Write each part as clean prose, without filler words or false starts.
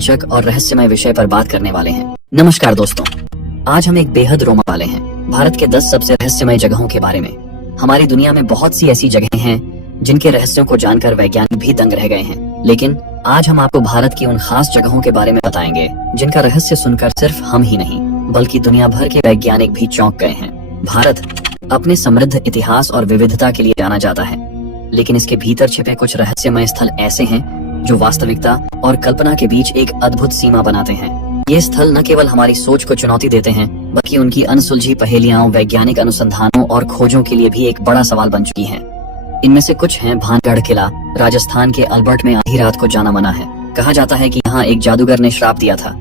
रोमांचक और रहस्यमय विषय पर बात करने वाले हैं। नमस्कार दोस्तों, आज हम एक बेहद रोमांचक वाले हैं भारत के 10 सबसे रहस्यमय जगहों के बारे में। हमारी दुनिया में बहुत सी ऐसी जगहें हैं जिनके रहस्यों को जानकर वैज्ञानिक भी दंग रह गए हैं, लेकिन आज हम आपको भारत की उन खास जगहों के बारे में बताएंगे जिनका रहस्य सुनकर सिर्फ हम ही नहीं बल्कि दुनिया भर के वैज्ञानिक भी चौंक गए हैं। भारत अपने समृद्ध इतिहास और विविधता के लिए जाना जाता है, लेकिन इसके भीतर छिपे कुछ रहस्यमय स्थल ऐसे हैं जो वास्तविकता और कल्पना के बीच एक अद्भुत सीमा बनाते हैं। ये स्थल न केवल हमारी सोच को चुनौती देते हैं, बल्कि उनकी अनसुलझी पहेलियां, वैज्ञानिक अनुसंधानों और खोजों के लिए भी एक बड़ा सवाल बन चुकी हैं। इनमें से कुछ हैं भानगढ़ किला, राजस्थान के अल्बर्ट में आधी रात को जाना मना है। कहा जाता है कि यहाँ एक जादूगर ने श्राप दिया था,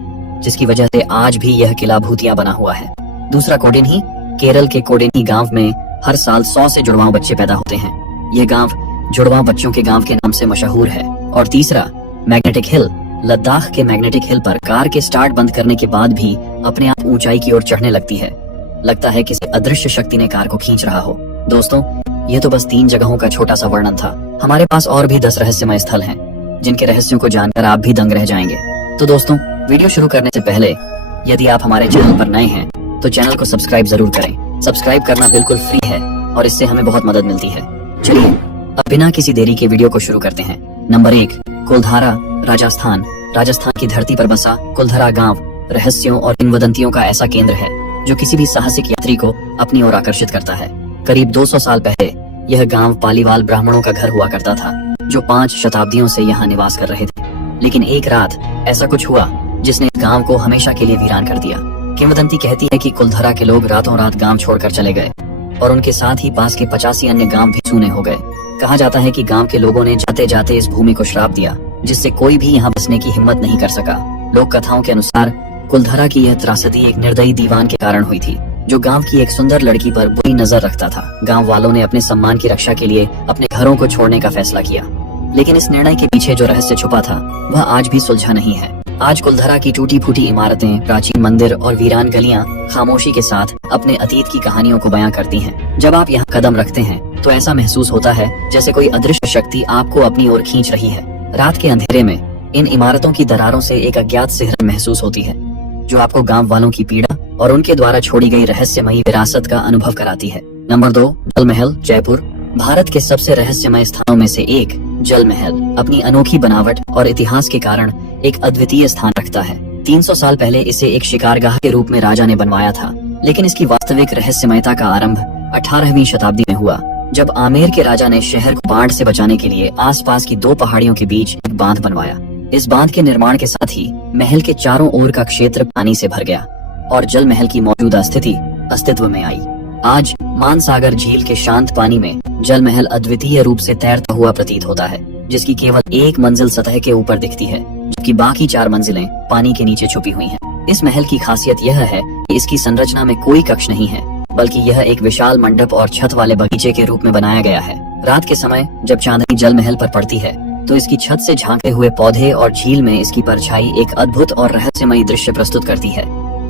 जिसकी वजह से आज भी यह किला भूतिया बना हुआ है। दूसरा कोडेन्ही, केरल के कोडेन्ही गांव में हर साल 100 से जुड़वां बच्चे पैदा होते हैं। यह गांव जुड़वां बच्चों के गांव के नाम से मशहूर है। और तीसरा मैग्नेटिक हिल, लद्दाख के मैग्नेटिक हिल पर कार के स्टार्ट बंद करने के बाद भी अपने आप ऊंचाई की ओर चढ़ने लगती है। लगता है किसी अदृश्य शक्ति ने कार को खींच रहा हो। दोस्तों, ये तो बस 3 जगहों का छोटा सा वर्णन था। हमारे पास और भी 10 रहस्यमय स्थल हैं, जिनके रहस्यों को जानकर आप भी दंग रह जाएंगे। तो दोस्तों, वीडियो शुरू करने से पहले यदि आप हमारे चैनल पर नए हैं तो चैनल को सब्सक्राइब जरूर करें। सब्सक्राइब करना बिल्कुल फ्री है और इससे हमें बहुत मदद मिलती है। चलिए अब बिना किसी देरी के वीडियो को शुरू करते हैं। नंबर 1, कुलधारा, राजस्थान। राजस्थान की धरती पर बसा कुलधारा गांव रहस्यों और किंवदंतियों का ऐसा केंद्र है जो किसी भी साहसिक यात्री को अपनी ओर आकर्षित करता है। करीब 200 साल पहले यह गांव पालीवाल ब्राह्मणों का घर हुआ करता था, जो 5 शताब्दियों से यहाँ निवास कर रहे थे। लेकिन एक रात ऐसा कुछ हुआ जिसने इस गांव को हमेशा के लिए वीरान कर दिया। किंवदंती कहती है कि कुलधारा के लोग रातों रात गांव छोड़कर चले गए और उनके साथ ही पास के 85 अन्य गांव भी सूने हो गए। कहा जाता है कि गांव के लोगों ने जाते जाते इस भूमि को श्राप दिया, जिससे कोई भी यहाँ बसने की हिम्मत नहीं कर सका। लोक कथाओं के अनुसार कुलधारा की यह त्रासदी एक निर्दयी दीवान के कारण हुई थी, जो गांव की एक सुंदर लड़की पर बुरी नजर रखता था। गांव वालों ने अपने सम्मान की रक्षा के लिए अपने घरों को छोड़ने का फैसला किया, लेकिन इस निर्णय के पीछे जो रहस्य छुपा था वह आज भी सुलझा नहीं है। आज कुलधारा की टूटी फूटी इमारतें, प्राचीन मंदिर और वीरान गलियां खामोशी के साथ अपने अतीत की कहानियों को बयां करती हैं। जब आप यहाँ कदम रखते हैं तो ऐसा महसूस होता है जैसे कोई अदृश्य शक्ति आपको अपनी ओर खींच रही है। रात के अंधेरे में इन इमारतों की दरारों से एक अज्ञात सिहरन महसूस होती है, जो आपको गांव वालों की पीड़ा और उनके द्वारा छोड़ी गई रहस्यमयी विरासत का अनुभव कराती है। नंबर 2, जल महल, जयपुर। भारत के सबसे रहस्यमय स्थानों में से एक जल महल अपनी अनोखी बनावट और इतिहास के कारण एक अद्वितीय स्थान रखता है। 300 साल पहले इसे एक शिकारगाह के रूप में राजा ने बनवाया था, लेकिन इसकी वास्तविक रहस्यमयता का आरंभ 18वीं शताब्दी में हुआ, जब आमेर के राजा ने शहर को बाढ़ से बचाने के लिए आसपास की 2 पहाड़ियों के बीच एक बांध बनवाया। इस बांध के निर्माण के साथ ही महल के चारों ओर का क्षेत्र पानी से भर गया और जल महल की मौजूदा स्थिति अस्तित्व में आई। आज मानसागर झील के शांत पानी में जल महल अद्वितीय रूप से तैरता हुआ प्रतीत होता है, जिसकी केवल एक मंजिल सतह के ऊपर दिखती है, जबकि बाकी 4 मंजिलें पानी के नीचे छुपी हुई हैं। इस महल की खासियत यह है कि इसकी संरचना में कोई कक्ष नहीं है, बल्कि यह एक विशाल मंडप और छत वाले बगीचे के रूप में बनाया गया है। रात के समय जब चांदनी जल महल पर पड़ती है तो इसकी छत से झांकते हुए पौधे और झील में इसकी परछाई एक अद्भुत और रहस्यमयी दृश्य प्रस्तुत करती है।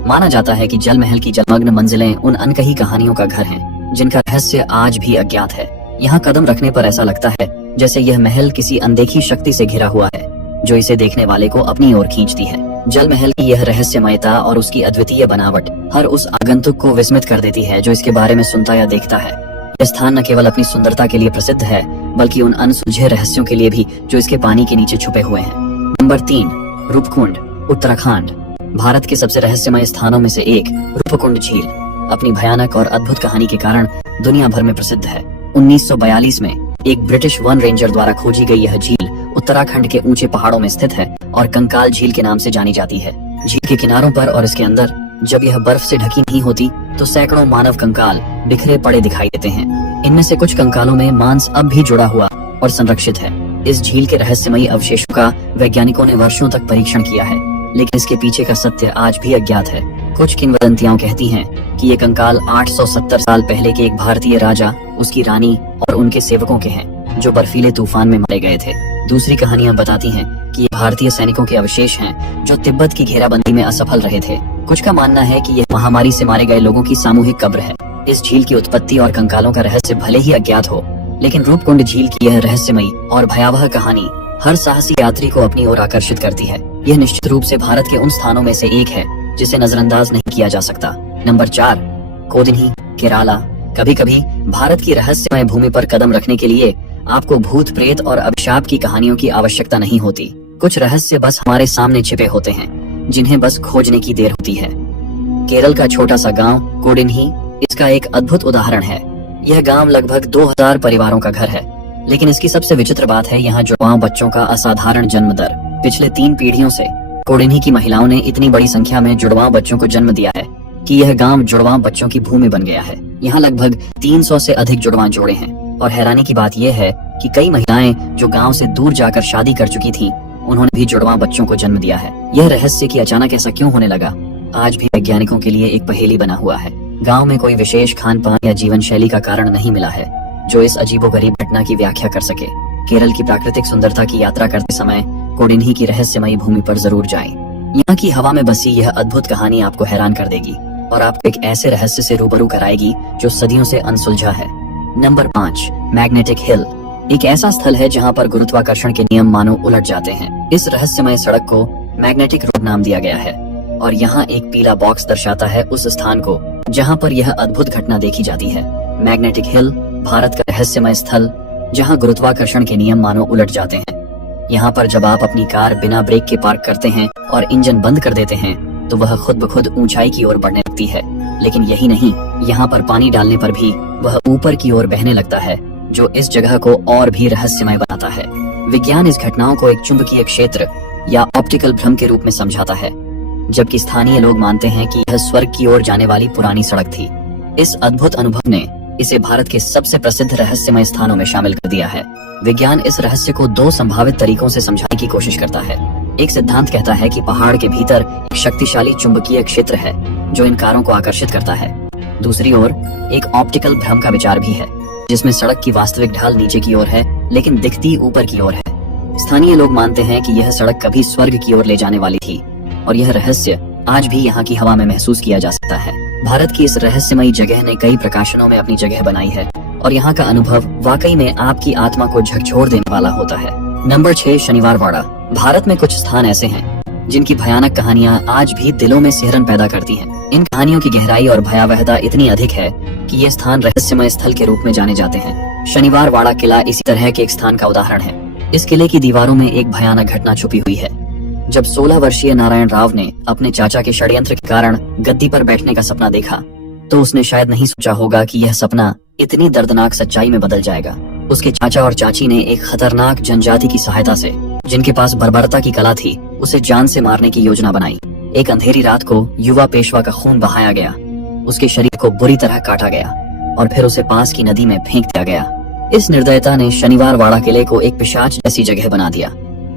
माना जाता है कि जल महल की जलमग्न मंजिलें उन अनकही कहानियों का घर हैं, जिनका रहस्य आज भी अज्ञात है। यहाँ कदम रखने पर ऐसा लगता है जैसे यह महल किसी अनदेखी शक्ति से घिरा हुआ है, जो इसे देखने वाले को अपनी ओर खींचती है। जल महल की यह रहस्यमयता और उसकी अद्वितीय बनावट हर उस आगंतुक को विस्मित कर देती है जो इसके बारे में सुनता या देखता है। यह स्थान न केवल अपनी सुंदरता के लिए प्रसिद्ध है, बल्कि उन अनसुलझे रहस्यों के लिए भी जो इसके पानी के नीचे छुपे हुए हैं। नंबर 3, रूपकुंड, उत्तराखंड। भारत के सबसे रहस्यमय स्थानों में से एक रूपकुंड झील अपनी भयानक और अद्भुत कहानी के कारण दुनिया भर में प्रसिद्ध है। 1942 में एक ब्रिटिश वन रेंजर द्वारा खोजी गई यह झील उत्तराखंड के ऊंचे पहाड़ों में स्थित है और कंकाल झील के नाम से जानी जाती है। झील के किनारों पर और इसके अंदर जब यह बर्फ से ढकी नहीं होती तो सैकड़ों मानव कंकाल बिखरे पड़े दिखाई देते हैं। इनमें से कुछ कंकालों में मांस अब भी जुड़ा हुआ और संरक्षित है। इस झील के रहस्यमयी अवशेषों का वैज्ञानिकों ने वर्षों तक परीक्षण किया है, लेकिन इसके पीछे का सत्य आज भी अज्ञात है। कुछ किंवदंतियां कहती हैं कि ये कंकाल 870 साल पहले के एक भारतीय राजा, उसकी रानी और उनके सेवकों के हैं, जो बर्फीले तूफान में मारे गए थे। दूसरी कहानियां बताती हैं कि ये भारतीय सैनिकों के अवशेष हैं, जो तिब्बत की घेराबंदी में असफल रहे थे। कुछ का मानना है कि यह महामारी से मारे गए लोगों की सामूहिक कब्र है। इस झील की उत्पत्ति और कंकालों का रहस्य भले ही अज्ञात हो, लेकिन रूपकुंड झील की यह रहस्यमयी और भयावह कहानी हर साहसी यात्री को अपनी ओर आकर्षित करती है। यह निश्चित रूप से भारत के उन स्थानों में से एक है जिसे नजरअंदाज नहीं किया जा सकता। नंबर 4, कोडिन्ही, केरला। कभी कभी भारत की रहस्यमय भूमि पर कदम रखने के लिए आपको भूत प्रेत और अभिशाप की कहानियों की आवश्यकता नहीं होती। कुछ रहस्य बस हमारे सामने छिपे होते हैं, जिन्हें बस खोजने की देर होती है। केरल का छोटा सा गांव कोडिन्ही इसका एक अद्भुत उदाहरण है। यह गांव लगभग 2000 परिवारों का घर है, लेकिन इसकी सबसे विचित्र बात है यहाँ जुड़वां बच्चों का असाधारण जन्म दर। पिछले 3 पीढ़ियों से कोडिन्ही की महिलाओं ने इतनी बड़ी संख्या में जुड़वां बच्चों को जन्म दिया है कि यह गांव जुड़वां बच्चों की भूमि बन गया है। यहाँ लगभग 300 से अधिक जुड़वां जोड़े हैं और हैरानी की बात यह है कि कई महिलाएं जो गांव से दूर जाकर शादी कर चुकी थीं, उन्होंने भी जुड़वां बच्चों को जन्म दिया है। यह रहस्य कि अचानक ऐसा क्यों होने लगा, आज भी वैज्ञानिकों के लिए एक पहेली बना हुआ है। गांव में कोई विशेष खान पान या जीवन शैली का कारण नहीं मिला है जो इस अजीबोगरीब घटना की व्याख्या कर सके। केरल की प्राकृतिक सुंदरता की यात्रा करते समय कोडिन्ही की रहस्यमयी भूमि पर जरूर जाएं। यहाँ की हवा में बसी यह अद्भुत कहानी आपको हैरान कर देगी और आपको एक ऐसे रहस्य से रूबरू कराएगी जो सदियों से अनसुलझा है। Number 5, magnetic hill. एक ऐसा स्थल है जहाँ पर गुरुत्वाकर्षण के नियम मानो उलट जाते हैं। इस रहस्यमय सड़क को मैग्नेटिक रोड नाम दिया गया है और यहाँ एक पीला बॉक्स दर्शाता है उस स्थान को जहाँ पर यह अद्भुत घटना देखी जाती है। मैग्नेटिक हिल भारत का रहस्यमय स्थल जहाँ गुरुत्वाकर्षण के नियम मानो उलट जाते हैं। यहाँ पर जब आप अपनी कार बिना ब्रेक के पार्क करते हैं और इंजन बंद कर देते हैं तो वह खुद ब खुद ऊंचाई की ओर बढ़ने लगती है। लेकिन यही नहीं, यहाँ पर पानी डालने पर भी वह ऊपर की ओर बहने लगता है, जो इस जगह को और भी रहस्यमय बनाता है। विज्ञान इस घटनाओं को एक चुंबकीय क्षेत्र या ऑप्टिकल भ्रम के रूप में समझाता है, जबकि स्थानीय लोग मानते हैं कि यह स्वर्ग की ओर जाने वाली पुरानी सड़क थी। इस अद्भुत अनुभव ने इसे भारत के सबसे प्रसिद्ध रहस्यमय स्थानों में शामिल कर दिया है। विज्ञान इस रहस्य को 2 संभावित तरीकों से समझाने की कोशिश करता है। एक सिद्धांत कहता है कि पहाड़ के भीतर एक शक्तिशाली चुंबकीय क्षेत्र है जो इन कारों को आकर्षित करता है। दूसरी ओर एक ऑप्टिकल भ्रम का विचार भी है, जिसमें सड़क की वास्तविक ढाल नीचे की ओर है लेकिन दिखती ऊपर की ओर है। स्थानीय लोग मानते हैं कि यह सड़क कभी स्वर्ग की ओर ले जाने वाली थी और यह रहस्य आज भी यहाँ की हवा में महसूस किया जा सकता है। भारत की इस रहस्यमयी जगह ने कई प्रकाशनों में अपनी जगह बनाई है और यहाँ का अनुभव वाकई में आपकी आत्मा को झकझोर देने वाला होता है। नंबर 6, शनिवार वाड़ा। भारत में कुछ स्थान ऐसे हैं जिनकी भयानक कहानियां आज भी दिलों में सिहरन पैदा करती हैं। इन कहानियों की गहराई और भयावहता इतनी अधिक है कि ये स्थान रहस्यमय स्थल के रूप में जाने जाते हैं। शनिवार वाड़ा किला इसी तरह के एक स्थान का उदाहरण है। इस किले की दीवारों में एक भयानक घटना छुपी हुई है। जब 16 वर्षीय नारायण राव ने अपने चाचा के षड्यंत्र के कारण गद्दी पर बैठने का सपना देखा, तो उसने शायद नहीं सोचा होगा कि यह सपना इतनी दर्दनाक सच्चाई में बदल जाएगा। उसके चाचा और चाची ने एक खतरनाक जनजाति की सहायता से, जिनके पास बर्बरता की कला थी, उसे जान से मारने की योजना बनाई। एक अंधेरी रात को युवा पेशवा का खून बहाया गया, उसके शरीर को बुरी तरह काटा गया और फिर उसे पास की नदी में फेंक दिया गया। इस निर्दयता ने शनिवार वाड़ा किले को एक पिशाच जैसी जगह बना दिया।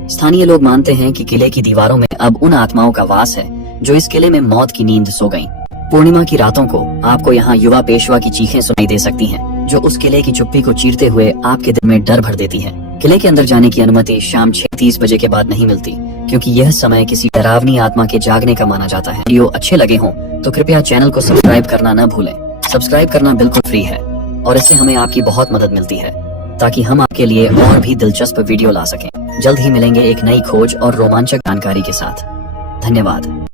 स्थानीय लोग मानते हैं कि किले की दीवारों में अब उन आत्माओं का वास है जो इस किले में मौत की नींद सो गईं। पूर्णिमा की रातों को आपको यहाँ युवा पेशवा की चीखें सुनाई दे सकती हैं, जो उस किले की चुप्पी को चीरते हुए आपके दिल में डर भर देती है। किले के अंदर जाने की अनुमति शाम 6:30 बजे के बाद नहीं मिलती, क्योंकि यह समय किसी डरावनी आत्मा के जागने का माना जाता है। वीडियो अच्छे लगे हों तो कृपया चैनल को सब्सक्राइब करना न भूलें। सब्सक्राइब करना बिल्कुल फ्री है और इससे हमें आपकी बहुत मदद मिलती है, ताकि हम आपके लिए और भी दिलचस्प वीडियो ला सकें। जल्द ही मिलेंगे एक नई खोज और रोमांचक जानकारी के साथ। धन्यवाद।